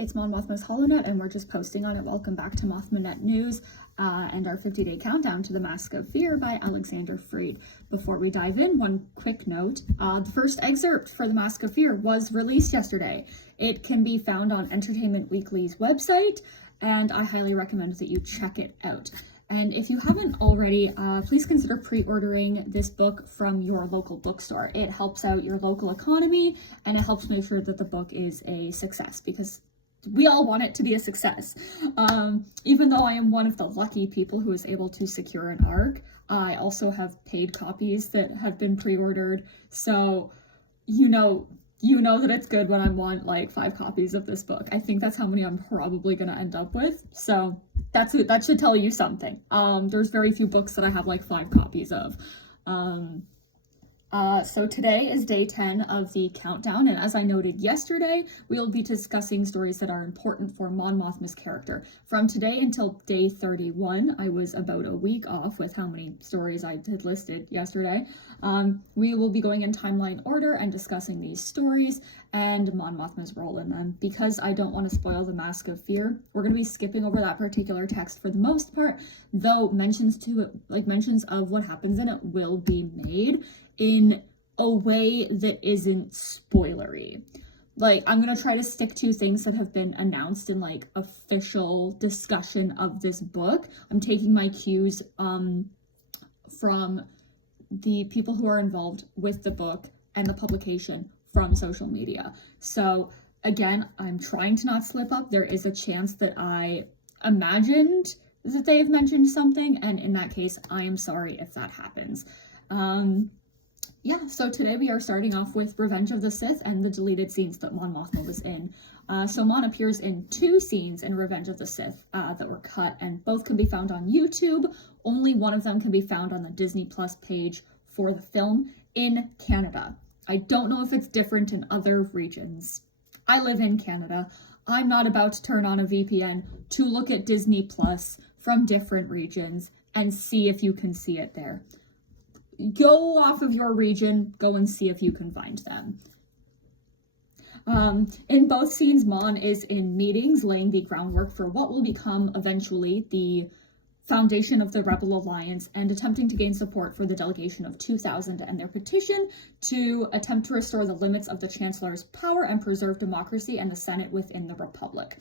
It's Mon Mothma's HoloNet, and we're just posting on it. Welcome back to Mothmanet News and our 50-day countdown to the Mask of Fear by Alexander Freed. Before we dive in, one quick note. The first excerpt for the Mask of Fear was released yesterday. It can be found on Entertainment Weekly's website, and I highly recommend that you check it out. And if you haven't already, please consider pre-ordering this book from your local bookstore. It helps out your local economy, and it helps make sure that the book is a success, because we all want it to be a success. Even though I am one of the lucky people who is able to secure an ARC, I also have paid copies that have been pre-ordered. So, you know that it's good when I want like 5 copies of this book. I think that's how many I'm probably gonna end up with. So that should tell you something. There's very few books that I have like 5 copies of. So today is day 10 of the countdown, and as I noted yesterday, we will be discussing stories that are important for Mon Mothma's character. From today until day 31, I was about a week off with how many stories I had listed yesterday. We will be going in timeline order and discussing these stories and Mon Mothma's role in them. Because I don't want to spoil the Mask of Fear, we're going to be skipping over that particular text for the most part, though mentions of what happens in it will be made in a way that isn't spoilery. Like, I'm gonna try to stick to things that have been announced in like official discussion of this book. I'm taking my cues from the people who are involved with the book and the publication from social media. So again, I'm trying to not slip up. There is a chance that I imagined that they have mentioned something, and in that case, I am sorry if that happens. Yeah, so today we are starting off with Revenge of the Sith and the deleted scenes that Mon Mothma was in. So Mon appears in 2 scenes in Revenge of the Sith that were cut, and both can be found on YouTube. Only one of them can be found on the Disney Plus page for the film in Canada. I don't know if it's different in other regions. I live in Canada. I'm not about to turn on a VPN to look at Disney Plus from different regions and see if you can see it there. Go off of your region, go and see if you can find them. In both scenes, Mon is in meetings, laying the groundwork for what will become eventually the foundation of the Rebel Alliance, and attempting to gain support for the delegation of 2,000 and their petition to attempt to restore the limits of the Chancellor's power and preserve democracy and the Senate within the Republic.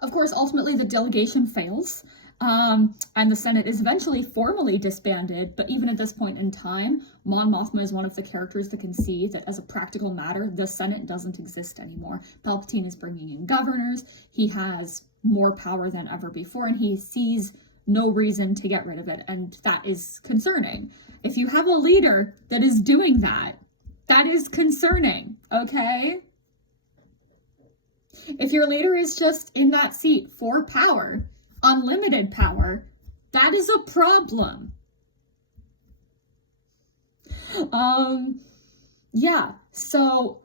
Of course, ultimately the delegation fails, and the Senate is eventually formally disbanded, but even at this point in time, Mon Mothma is one of the characters that can see that as a practical matter, the Senate doesn't exist anymore. Palpatine is bringing in governors, he has more power than ever before, and he sees no reason to get rid of it, and that is concerning. If you have a leader that is doing that, that is concerning, okay? If your leader is just in that seat for power, unlimited power, that is a problem. Yeah, so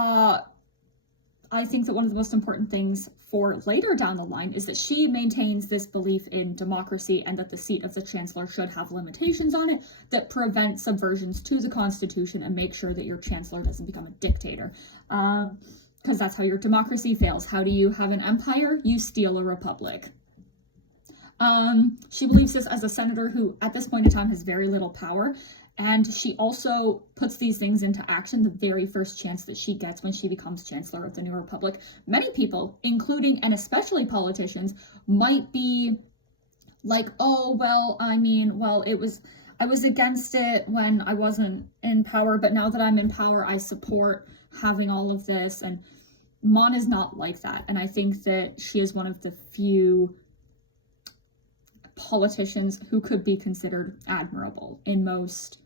I think that one of the most important things for later down the line is that she maintains this belief in democracy and that the seat of the Chancellor should have limitations on it that prevent subversions to the Constitution and make sure that your Chancellor doesn't become a dictator. Because that's how your democracy fails. How do you have an empire? You steal a republic. She believes this as a senator who, at this point in time, has very little power, and she also puts these things into action the very first chance that she gets when she becomes Chancellor of the New Republic. Many people, including and especially politicians, might be like, oh, well, I was against it when I wasn't in power, but now that I'm in power, I support having all of this, and Mon is not like that, and I think that she is one of the few politicians who could be considered admirable in most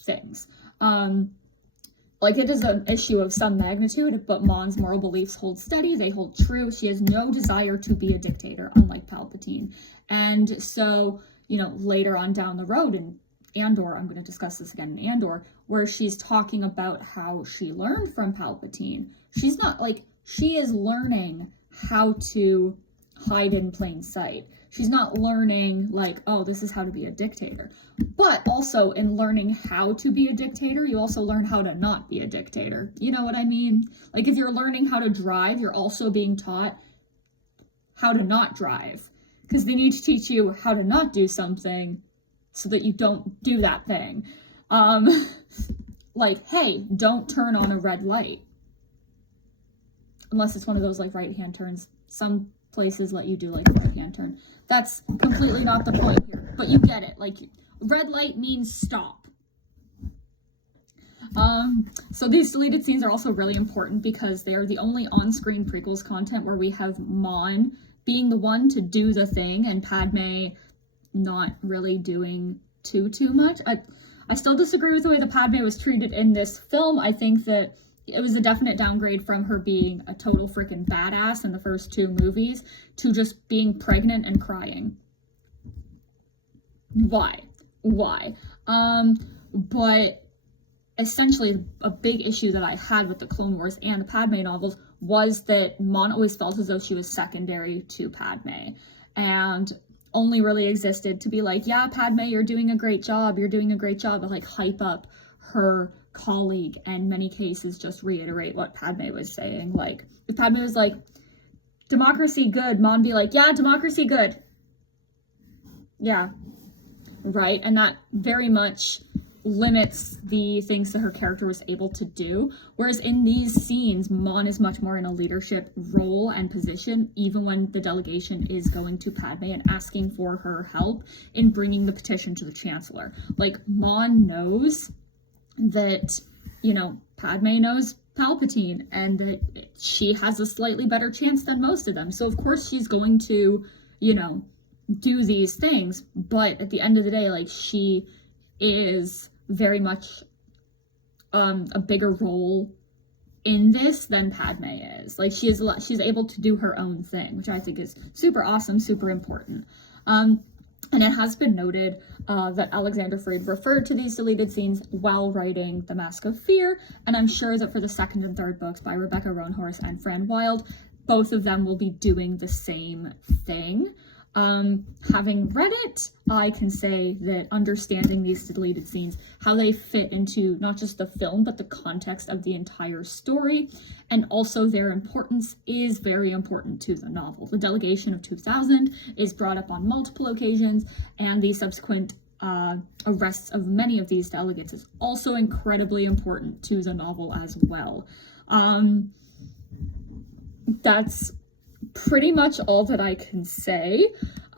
things. Like, it is an issue of some magnitude, but Mon's moral beliefs hold steady, they hold true. She has no desire to be a dictator, unlike Palpatine. And so, later on down the road in Andor, I'm going to discuss this again in Andor, where she's talking about how she learned from Palpatine. She is learning how to hide in plain sight. She's not learning like, oh, this is how to be a dictator. But also in learning how to be a dictator, you also learn how to not be a dictator. You know what I mean? Like if you're learning how to drive, you're also being taught how to not drive, because they need to teach you how to not do something so that you don't do that thing. Like, hey, don't turn on a red light. Unless it's one of those like right-hand turns. Some places let you do like a right-hand turn. That's completely not the point here, but you get it. Like, red light means stop. So these deleted scenes are also really important because they are the only on-screen prequels content where we have Mon being the one to do the thing and Padme not really doing too much. I still disagree with the way that Padme was treated in this film. I think that it was a definite downgrade from her being a total freaking badass in the first 2 movies to just being pregnant and crying. Why? But essentially a big issue that I had with the Clone Wars and the Padme novels was that Mon always felt as though she was secondary to Padme and only really existed to be like, yeah, Padme, you're doing a great job, but like hype up her colleague, and in many cases just reiterate what Padme was saying. Like, if Padme was like, democracy good, Mon be like, yeah, democracy good. Yeah, right? And that very much limits the things that her character was able to do. Whereas in these scenes, Mon is much more in a leadership role and position, even when the delegation is going to Padme and asking for her help in bringing the petition to the Chancellor. Like, Mon knows that, you know, Padme knows Palpatine and that she has a slightly better chance than most of them. So of course she's going to, you know, do these things. But at the end of the day, like, she is very much a bigger role in this than Padme is. Like, she's able to do her own thing, which I think is super awesome, super important. And it has been noted that Alexander Freed referred to these deleted scenes while writing The Mask of Fear, and I'm sure that for the 2nd and 3rd books by Rebecca Roanhorse and Fran Wilde, both of them will be doing the same thing. Having read it, I can say that understanding these deleted scenes, how they fit into not just the film, but the context of the entire story, and also their importance is very important to the novel. The delegation of 2000 is brought up on multiple occasions, and the subsequent arrests of many of these delegates is also incredibly important to the novel as well. That's pretty much all that I can say.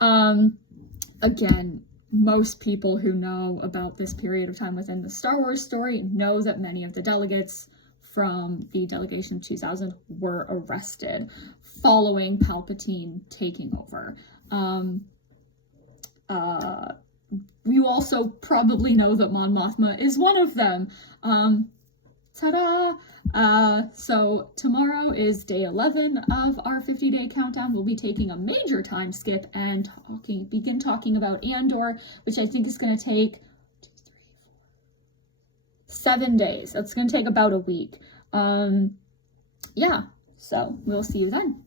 Again, most people who know about this period of time within the Star Wars story know that many of the delegates from the delegation of 2000 were arrested following Palpatine taking over. You also probably know that Mon Mothma is one of them. Ta-da! So tomorrow is day 11 of our 50-day countdown. We'll be taking a major time skip and begin talking about Andor, which I think is going to take 7 days. That's going to take about a week. Yeah, so we'll see you then.